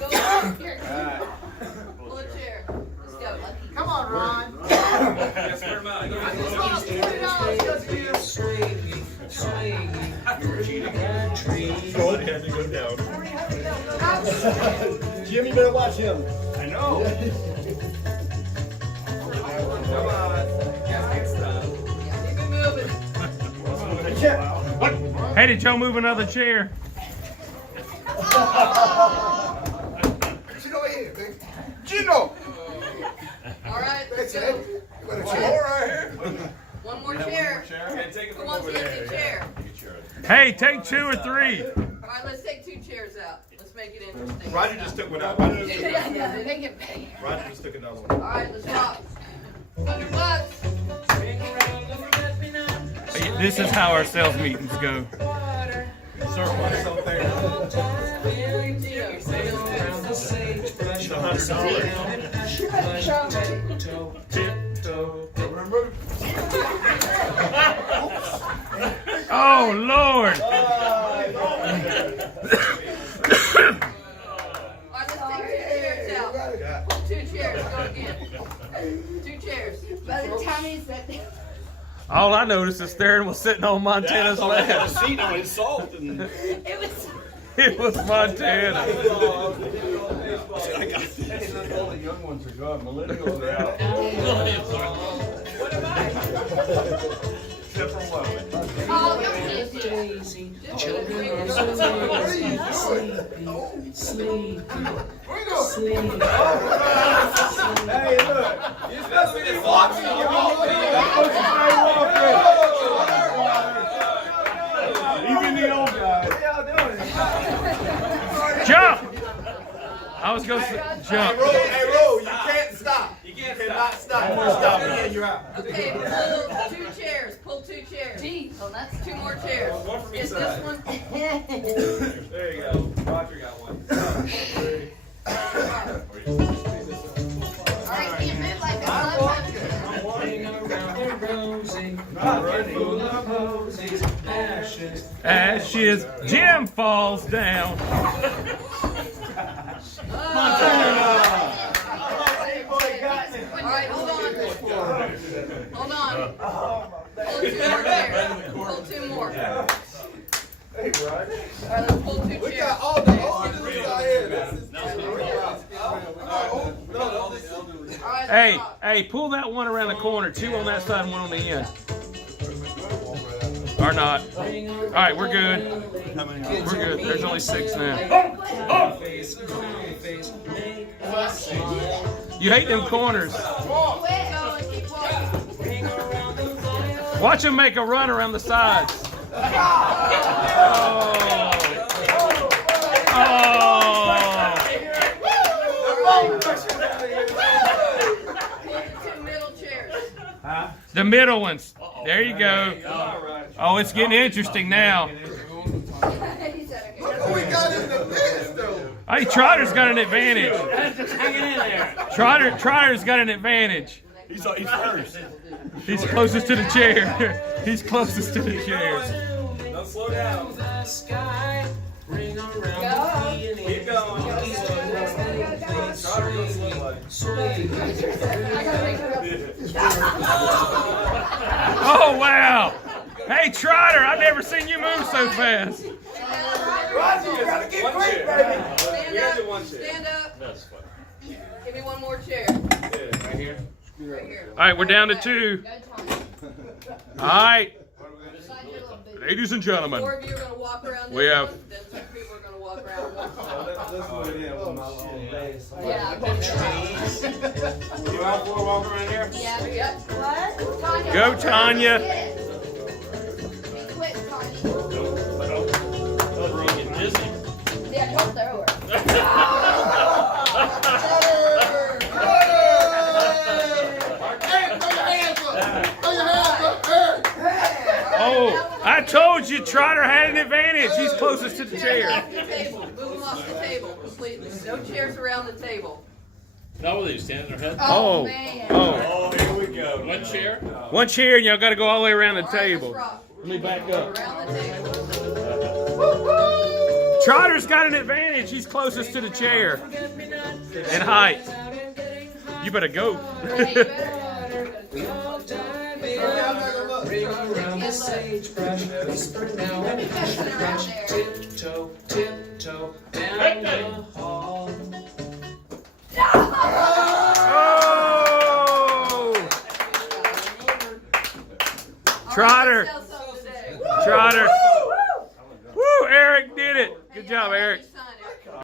Go up. Here. Pull a chair. Let's go. Come on, Ron. Yes, we're out. Go ahead and go down. Jimmy, better watch him. I know. Come on. Yes, Keep it moving. What? Hey, did y'all move another chair? Gino here, baby. Gino! All right, let's That's go. it. You got a chair right here. One more chair. Okay, take it Who from wants over to there. get a chair? Hey, take 2 or 3. All right, let's take 2 chairs out. Let's make it interesting. Roger just took one out. Roger just took, Yeah, they get paid. Roger just took another one. All right, let's rock. $100. This is how our sales meetings go. Surplus up there. Oh, Lord. All right, let's take 2 chairs out. 2 chairs. Go again. 2 chairs. By the time he sat down. All I noticed is Theron was sitting on Montana's lap. Seat on his salt and It was. It was Montana. all the young ones are gone. Millennials are out. Except for one. Oh, you can't do Hey, look. You're supposed to be walking. You're Even the old guys. What y'all doing? Jump! I was going to jump. Hey, Ro, you can't stop. You cannot stop. If you stop again, you're out. Okay, pull 2 chairs. Pull 2 chairs. Geez, well, that's 2 more chairs. One from each Is side. this one? There you go. Roger got one. All right, can't move like this. Ashes. Jim falls down. All right, hold on. Hold on. Pull 2 more chairs. Pull 2 more. Hey, Roger. All right, let's pull 2 We chairs. got all the dudes out here. This is All right, Hey, let's rock. hey, pull that one around the corner. 2 on that side and 1 on the end. Or not. All right, we're good. We're good. There's only 6 now. You hate them corners. Keep going, keep walking. Watch them make a run around the sides. Oh. Pull 2 middle chairs. The middle ones. There you go. Oh, it's getting interesting now. Who we got in the midst, though? Hey, Trotter's got an advantage. Just hanging in there. Trotter's got an advantage. He's first. He's closest to the chair. He's closest to the chair. Don't slow down. Keep going. Roger goes slow. Oh, wow. Hey, Trotter, I've never seen you move so fast. Roger, you gotta get One quick, chair. baby. Stand We gotta do up. one chair. Stand up. Give me 1 more chair. Yeah, right here. Right here. All right, we're down to 2. All right, ladies and gentlemen. 4 of you are going to walk around this We have- one, then 2 people are going to walk around one. That's what it is with my long days. Yeah. You all 4 walk around here? Yeah. Yep. What? Go, Tanya. Be quick, Tanya. Yeah, don't throw her. Oh, I told you Trotter had an advantage. He's closest to the chair. Off the table. Move them off the table completely. No chairs around the table. How will you stand on their head? Oh, man. oh. Oh, here we go. One chair? One chair and y'all got to go all the way around the All right, let's table. rock. Let me back up. Around the table. Trotter's got an advantage. He's closest to the chair in height. You better go. Hey, you better. Ring around the sagebrush, whisper now and hush and crash. Tiptoe, tiptoe down the hall. Oh! Trotter. Trotter. Woo! Eric did it. Good job, Eric.